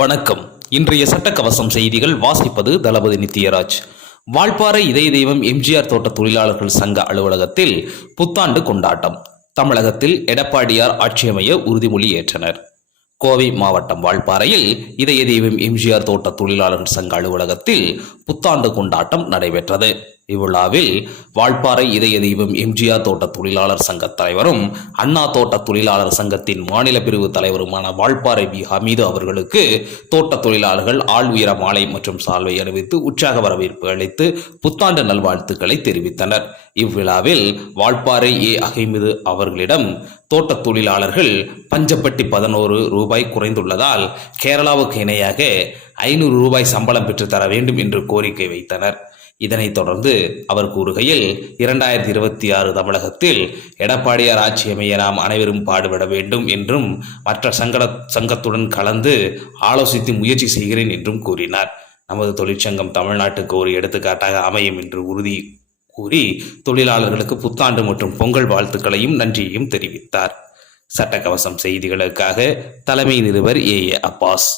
வணக்கம். இன்றைய சட்டக்கவசம் செய்திகள் வாசிப்பது தளபதி நித்யராஜ். வால்பாறை இதய தெய்வம் எம்ஜிஆர் தோட்ட தொழிலாளர்கள் சங்க அலுவலகத்தில் புத்தாண்டு கொண்டாட்டம். தமிழகத்தில் எடப்பாடியார் ஆட்சியமைய உறுதிமொழி ஏற்றனர். கோவை மாவட்டம் வால்பாறையில் இதய தெய்வம் எம்ஜிஆர் தோட்ட தொழிலாளர்கள் சங்க அலுவலகத்தில் புத்தாண்டு கொண்டாட்டம் நடைபெற்றது. இவ்விழாவில் வால்பாறை இதய தெய்வம் எம்ஜிஆர் தோட்ட தொழிலாளர் சங்க தலைவரும் அண்ணா தோட்ட தொழிலாளர் சங்கத்தின் மாநில பிரிவு தலைவருமான வால்பாறை பி ஹமீது அவர்களுக்கு தோட்ட தொழிலாளர்கள் ஆள் உயர மாலை மற்றும் சால்வை அணிவித்து உற்சாக வரவேற்பு அளித்து புத்தாண்டு நல்வாழ்த்துக்களை தெரிவித்தனர். இவ்விழாவில் வால்பாறை ஏ அஹமது அவர்களிடம் தோட்ட தொழிலாளர்கள் பஞ்சப்பட்டி 11 ரூபாய் குறைந்துள்ளதால் கேரளாவுக்கு இணையாக 500 ரூபாய் சம்பளம் பெற்று தர வேண்டும் என்று கோரிக்கை வைத்தனர். இதனைத் தொடர்ந்து அவர் கூறுகையில், 2026 தமிழகத்தில் எடப்பாடியார் ஆட்சி அமைய நாம் அனைவரும் பாடுபட வேண்டும் என்றும் மற்ற சங்கத்துடன் கலந்து ஆலோசித்து முயற்சி செய்கிறேன் என்றும் கூறினார். நமது தொழிற்சங்கம் தமிழ்நாட்டுக்கு ஒரு எடுத்துக்காட்டாக அமையும் என்று உறுதி கூறி தொழிலாளர்களுக்கு புத்தாண்டு மற்றும் பொங்கல் வாழ்த்துக்களையும் நன்றியையும் தெரிவித்தார். சட்டக்கவசம் செய்திகளுக்காக தலைமை நிருபர் ஏ அப்பாஸ்.